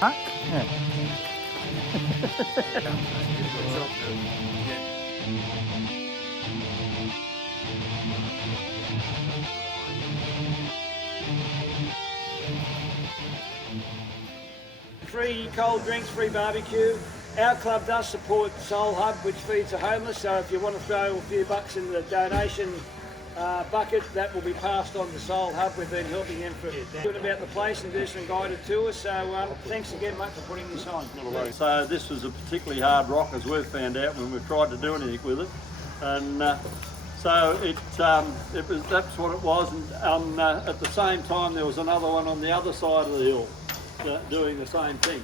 Huh? Yeah. Free cold drinks, free barbecue. Our club does support Soul Hub, which feeds the homeless, so if you want to throw a few bucks in the donation bucket, that will be passed on to Soul Hub. We've been helping them for good about the place and do some guided tours, so thanks again, mate, for putting this on. So this was a particularly hard rock, as we've found out when we've tried to do anything with it, and so that's what it was. And at the same time, there was another one on the other side of the hill doing the same thing.